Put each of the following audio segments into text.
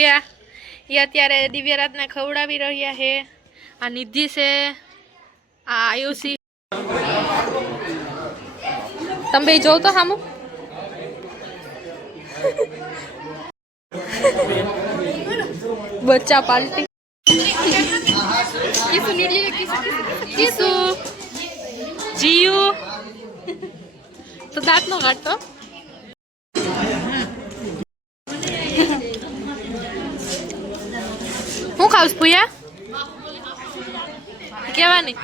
ફુયા એ અત્યારે દિવ્યરાજને ખવડાવી રહ્યા છે. આ નિધિ છે, આ આયુષી. તમે બે જોવ તો સામું. બચ્ચા પાર્ટી. કિસુ જીયુ તો દાંત નો કાઢતો. હું ખાઉં ફુયા કેવાની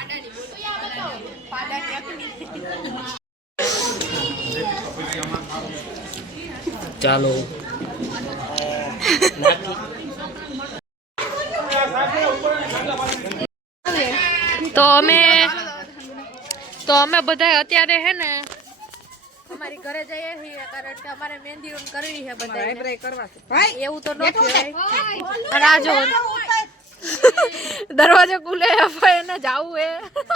ચાલો તો અમે બધા અત્યારે હે ને અમારી ઘરે જઈએ છીએ કારણ કે અમારે મહેંદી કરવી છે બધા એવું તો નથી. રાજો દરવાજો ખુલે એને જાવું હે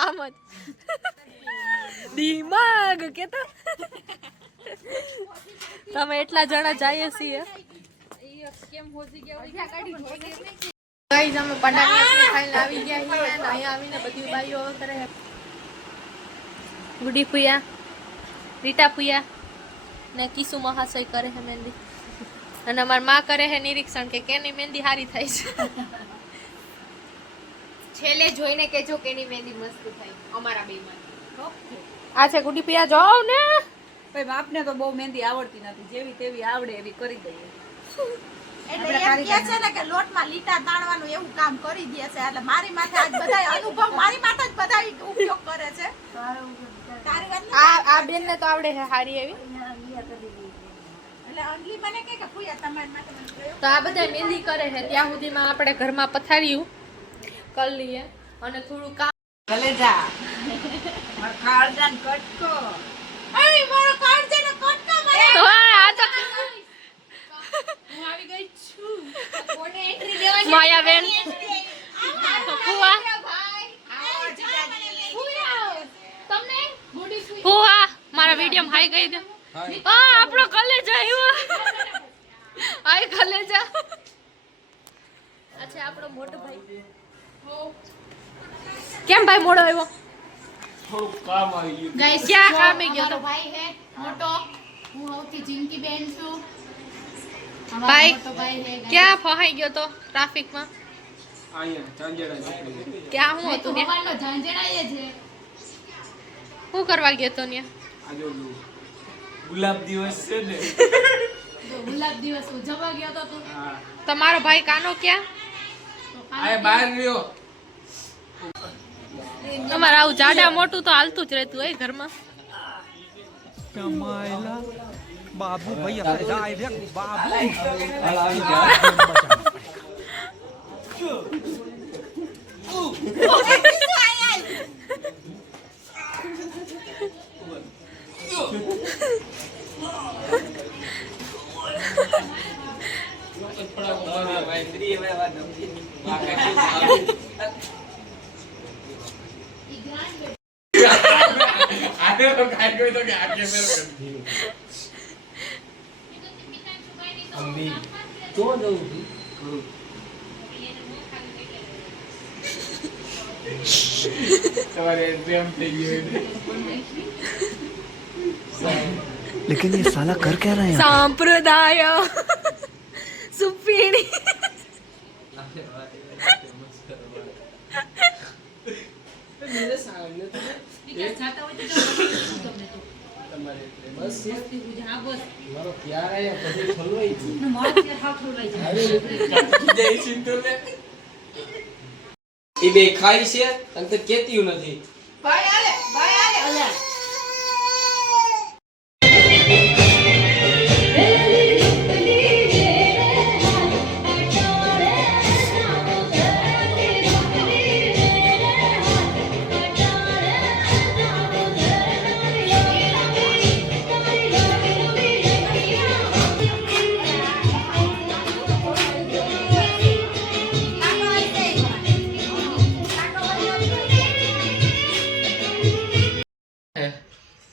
આમ જ દિમાગ કેતો તમે એટલા જણા જઈએ છીએ. ગાઈસ અમે પડાની ખાઈને આવી ગયા છીએ અને અહીંયા આવીને બધી બાઈઓ કરે છે. ગુડી ફુયા, રીટા ફુયા ને કિસુ મહાશય કરે છે મહેંદી અને અમારી માં કરે છે નિરીક્ષણ કે કેની મહેંદી સારી થાય છે. છેલ્લે જોઈને કેજો કેની મહેંદી મસ્ત થાય અમારા બેમાં. આ છે ગુડી ફુયા જાવ ને ભાઈ બાપને તો બહુ મહેંદી આવડતી નથી, જેવી તેવી આવડે એવી કરી દઈએ. એટલે એમ કહે છે ને કે લોટમાં લીટા તાણવાનું એવું કામ કરી દે છે. એટલે મારી માથે આજ બધા અનુભવ મારી માથે જ બધા ઉપયોગ કરે છે. આ બેન ને તો આવડે છે સારી એવી. એટલે અંજલી મને કે ફુયા તમારી માથે મને પ્રયોગ. તો આ બધા મહેંદી કરે છે ત્યાં સુધીમાં આપણે ઘરમાં પથાર્યું કરી લઈએ અને થોડું કામ કલેજા માર કાળજાન કટકો અરે મારો કાળજાનો કટકો મને આ તો હું આવી ગઈ છું. કોને એન્ટ્રી દેવાની માયા બેન ફુવા તમને ગુડી ફુઈ ફુવા મારા વિડિયો હાઈ કહી દો. આપણો કલેજા આવ્યો. હાય કલેજા. અચ્છા આપણો મોટો ભાઈ કેમ ભાઈ મોડો આવ્યો? થોડું કામ આવી ગયું. ગાઈસ ક્યાં કામે ગયો તો? ભાઈ હે મોટો. હું સૌથી જિંકી બેન છું. ભાઈ મોટો ભાઈ હે. ક્યાં ફસાઈ ગયો તો ટ્રાફિકમાં? અહીંયા ચાંજેડા નીકળી ક્યાં હું મેં તો હતું ને ભગવાનનો ઝાંઝણાય છે. શું કરવા ગયો તો ને? આ જો ગુલાબ દિવસ છે ને. જો ગુલાબ દિવસ ઉજવવા ગયો તો તું. હા તમારો ભાઈ કાનો ક્યાં? આ બહાર રહ્યો. તમારે આવું જાડા મોટું તો હાલતું જ રહેતું હોય ઘરમાં. કમાયલા બાબુ ભાઈ આપણે ડાયરેક્ટ બાબુ હાલ આવી જા. लेकिन ये साला कर क्या रहा है यहाँ? સંપ્રદાય સુપીણી જાતા હોય તો તમને તો બસ હા બસ મારો પ્યાર આયા પછી ખોલવાઈ ગયું. મારો ત્યાં હાથ ખોલવાઈ જાય. જય સિંધુને ઈ બે ખાઈ છે અને તે કેતીયું નથી. ભાઈ આલે અલ્યા.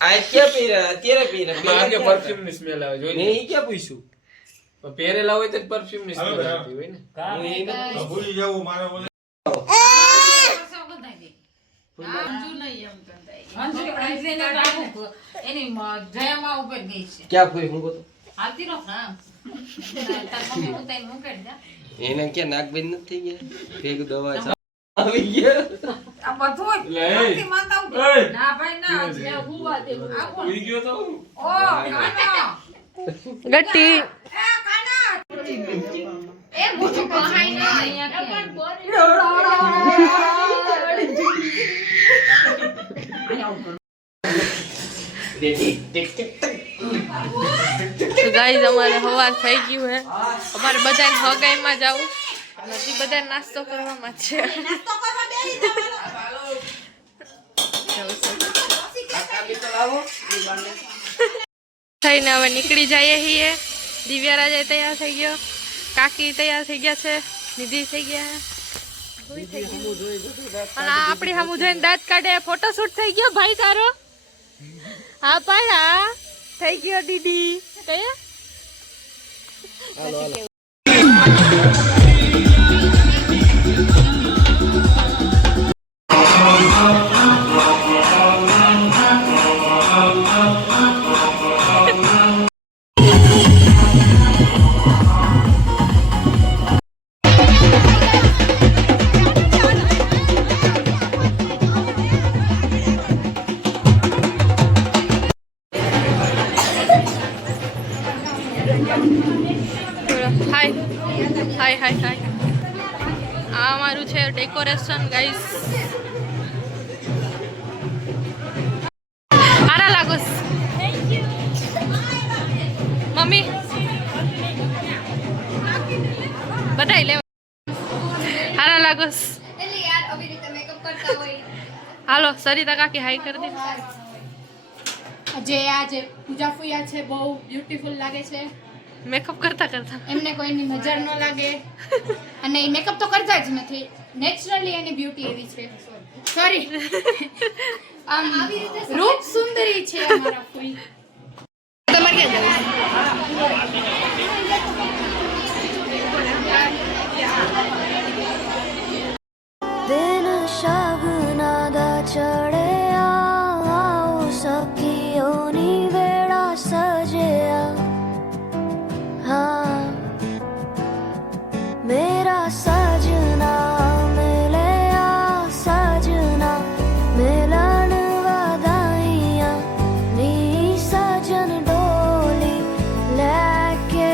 આ ક્યાં પી રહ્યા અત્યારે પી રહ્યા. આગે પરફ્યુમ ની સ્મેલ આવે જોઈ. મેં ઈ ક્યાં પૂછ્યું પહેરેલા હોય તો પરફ્યુમ ની સ્મેલ આવતી હોય ને. હું એ નથી. ભૂલી જવું મારે ઓલે ક્યાં કોઈ હું ગોતો એને ક્યાં નાગબેન નથી થઈ ગયા ભેગું દવા આવી ગયા ઉઈ ગયો તો ગટ્ટી ગાઈઝ અમારે હવાર થઈ ગયું હે અમારે બધાને હગાઈમાં જાવું નથી બધા નાસ્તો કરવામાં છે થઈને હવે નીકળી જઈએ છીએ દિવ્યા રાજા તૈયાર થઈ ગયો કાકી તૈયાર થઈ ગયા છે નિધિ થઈ ગયા અને આપણી સામું જોઈને દાંત કાઢે ફોટોશૂટ થઈ ગયો ભાઈ તારો હા પાડા થઈ ગયો દીદી કયા હાય હાય હાય આ અમારું છે ડેકોરેશન ગાઈસ આરા લાગોસ મમ્મી બધાય લે આરા લાગોસ હાલો સરિતા કાકી હાઈ કરી દે જે આજે પૂજા ફુયા છે બહુ બ્યુટીફુલ લાગે છે મેકઅપ કરતા કરતા એમને કોઈની નજર ન લાગે અને એ મેકઅપ તો કરતા જ નથી નેચરલી એની બ્યુટી એવી છે સોરી આમ રૂપ સુંદરી છે અમારા ફુઈ તમારે ક્યાં दिन शगुनादा चढ़े आओ सखियोनी वेड़ा सजया हाँ मेरा सजना मिले आ सजना मिलन वदाइयां नी सजन डोली लेके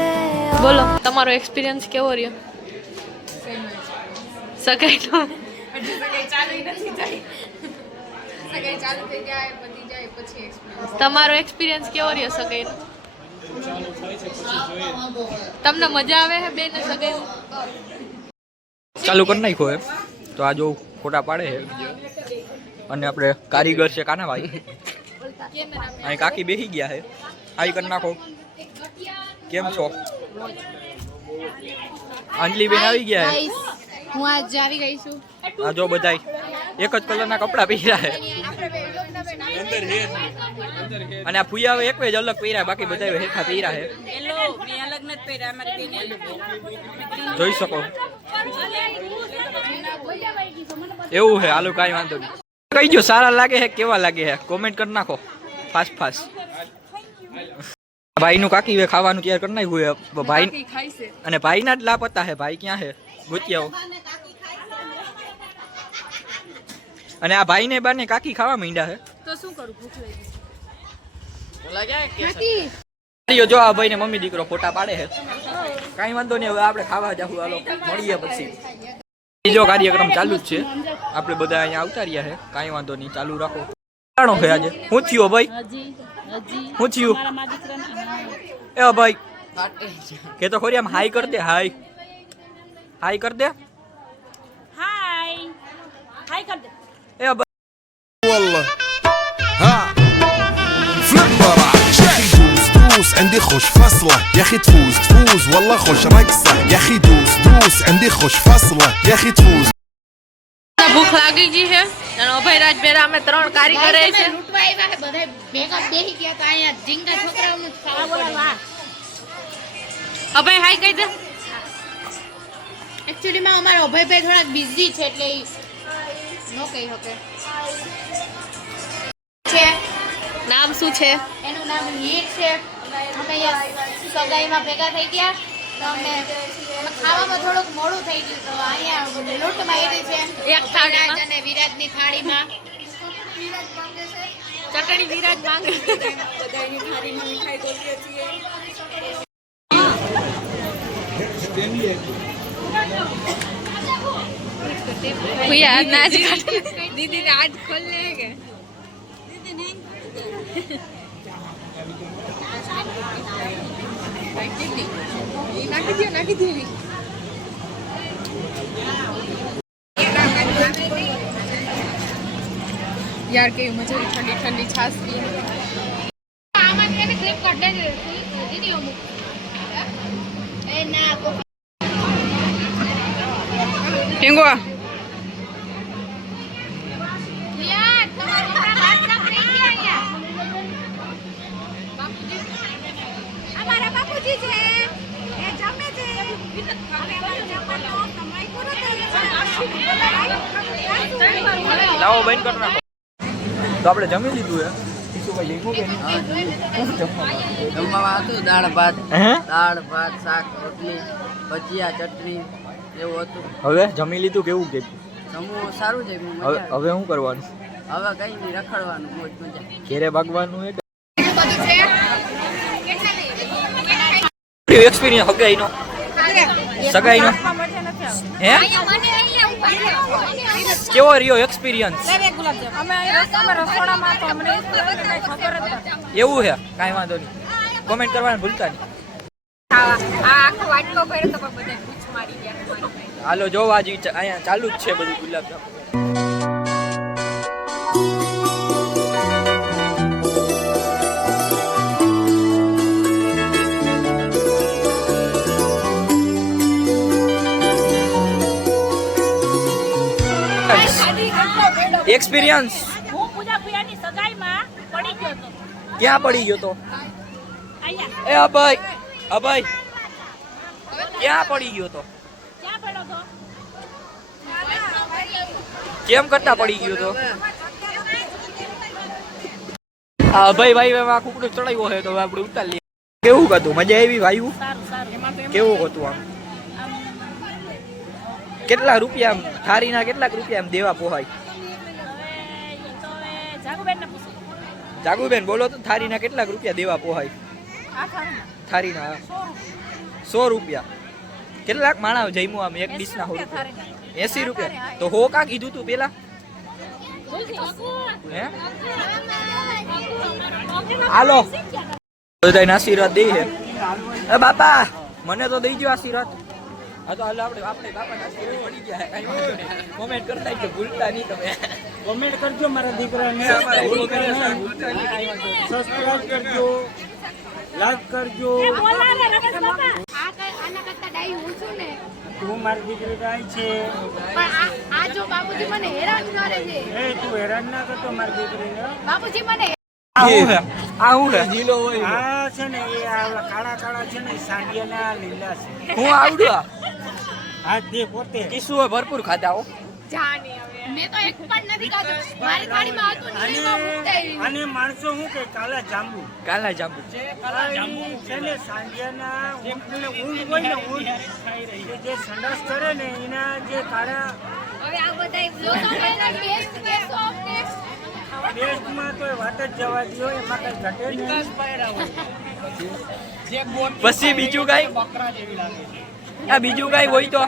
બોલો તમારો એક્સપિરિયન્સ કેવો રહ્યો સગાઈનો તમારો એક્સપિરિયન્સ કેવો રહ્યો સગાઈનો તમને મજા આવે છે બેન સગાઈ ચાલુ કરી નાખ્યો એમ તો આ જો ફોટા પાડે છે અને આપણે કારીગર છે કાનાભાઈ અહીં કાકી બેસી ગયા છે આઈ કરી નાખો કેમ છો અંજલી બેન આવી ગયા છે હું આજ આવી ગઈ છું આ જો બધાય એક જ કલરના કપડા પહેર્યા છે અને આ ફુયા એક જ અલગ પહેર્યા બાકી બધા હેઠા પહેર્યા છે જોઈ શકો એવું છે આલુ કાંઈ વાંધો નહીં કહી દો સારા લાગે છે કેવા લાગે છે કોમેન્ટ કરી નાખો ફાસ્ટ ફાસ્ટ ભાઈ નું કાકી ખાવાનું તૈયાર કરી નાખ્યું છે ભાઈ અને ભાઈ ના જ લાપતા છે ભાઈ ક્યાં છે ગોતિયાઓ અને આ ભાઈ ને બાને કાકી ખાવા માંડ્યા છે તો શું કરું ભૂખ લાગી જો આ ભાઈ ને મમ્મી દીકરો ફોટા પાડે છે કાંઈ વાંધો નહીં હવે આપણે ખાવા જાવું હાલો મળીએ પછી બીજો કાર્યક્રમ ચાલુ જ છે આપણે બધા અહીંયા આવતા રહ્યા છે કાંઈ વાંધો નહીં ચાલુ રાખો જાણો છે આજે શું થયું ભાઈ શું થયું એ ભાઈ કે તો ખોરી આમ હાઈ કર દે હાઈ હાઈ કર દે હાઈ કર દે એ ભાઈ والله ها فليب براش يا اخي دوس دوس عندي خوش فصله يا اخي تفوز تفوز والله خوش رقصه يا اخي دوس دوس عندي خوش فصله يا اخي تفوز ભૂખ લાગી ગઈ છે અને અભયરાજ બેરા અમે 3 કારીગર છે લૂંટવા આવ્યા છે બધા ભેગા બેસી ગયા તો અહીંયા ઝીંગા છોકરાઓનું ખાવા બોલાવા અભય હાય કહી દે. એકચ્યુઅલી માં અમારા અભયભાઈ થોડાક બિઝી છે એટલે નો કહી શકે છે. નામ શું છે? એનું નામ હીર છે. અમે અહીંયા સગાઈમાં ભેગા થઈ ગયા તો અમે ખાવામાં થોડુંક મોડું થઈ ગયું તો અહીંયા લૂંટમાં આવી છે એક થાળીમાં. અને વિરાજની થાળીમાં ચટણી વિરાજ માંગે. ભैया नाच दीदी ने आज खोल लेंगे. यार के मुझे ठंडी ठंडी छाछ पी. આમાં એને ક્લિપ કાઢ દે દીદી અમુક એ ના टेंगो યાર તમારા કપડા બાદ ના થઈ ગયા અમારા બાપુજી છે એ જમે છે હવે અમારે જમવાનો સમય પૂરો થઈ ગયો. લાવો બંધ કર નાખો. તો આપણે જમી લીધું હે. ઈશુભાઈ જમ્યું કે નહીં? શું જમવાનું? જમવામાં હતું દાળ ભાત હે? શાક રોટલી ભજીયા ચટણી એવું હતું. હવે જમી લીધું કેવું કે જમવું સારું છે મજા હવે આવી. હવે શું કરવાનું? હવે કઈ નહીં રખડવાનું મોજ મજા. ઘેરે ભાગવાનું હે બધું છે એક્સપિરિયન્સ હગાઈનો સગાઈનો હે કેવો રહ્યો એક્સપિરિયન્સ? એવું છે કાંઈ વાંધો નહીં. કોમેન્ટ કરવાનું ભૂલતા નહીં. હાલો જો આજ અહીંયા ચાલુ જ છે બધું ગુલાબજામ. એક્સપિરિયન્સ હું પૂજા ભૂયાની સગાઈમાં પડી ગયો હતો ક્યાં પડી ગયો તો? અહીંયા એ અભય અભય ક્યાં પડી ગયો તો? ક્યાં પડ્યો હતો કેમ કરતા પડી ગયો તો? આ અભય ભાઈ એમાં કુકડો ચડાવ્યો છે તો હવે આપણે ઉતાર લઈએ. કેવું હતું? મજા આવી વાયુ? સારું સારું કેવું હતું આમ? કેટલા રૂપિયા આમ થારીના કેટલાક રૂપિયા આમ દેવા પોહાય? જાગુબેનને પૂછો જાગુબેન બોલો તો થારીના કેટલાક રૂપિયા દેવા પોહાય? આ થાળીમાં થારીના 100 રૂપિયા. કેટલાક માણસ જમ્યું આમ એક ડીશના 100 રૂપિયા? 80 રૂપિયા. તો હો કા કીધું તું પેલા? હે હાલો બધાય આશીર્વાદ દઈ છે. એ બાપા મને તો દઈ ગયો આશીર્વાદ. હા તો હાલો આપણે બાપાના આશીર્વાદ મળી ગયા. કાંઈ વાંધો નહીં. કોમેન્ટ કરતા કે ભૂલતા નહીં તમે. કોમેન્ટ કરજો મારા દીકરાને સબસ્ક્રાઇબ કરજો લાઈક કરજો. આના કરતા ડાઈ હું છું ને તું મારી દીકરી ગાય છે પણ આ જો બાપુજી મને હેરાન કરે છે. એ તું હેરાન ના કરતો મારી દીકરીને. બાપુજી મને આ હું છે? આ હું છે? લીલો હોય આ છે ને એ આ કાળા કાળા છે ને સાંડિયાના લીલા છે. હું આવડું હા તે પોતે કિસ્સુઓ ભરપૂર ખાધા હો. મેં તો એક પણ નથી ખાધું. મારી થાળીમાં હતું ને એમાં મૂકતા આવી. અને માણસો શું કે કાલા જાંબુ કાલા જાંબુ છે ને સાંડિયાના ઊંટને ઊંટ હોય ને ઊંટ એ જે સંડાસ કરે ને એના જે કાળા હવે આ બધા લોકોને એના ટેસ્ટ કેસો આપને ટેસ્ટમાં તો એ વાત જ જવા દો એમાં કઈ ઘટે નહીં. પછી બીજું કઈ આ બીજું કઈ હોય તો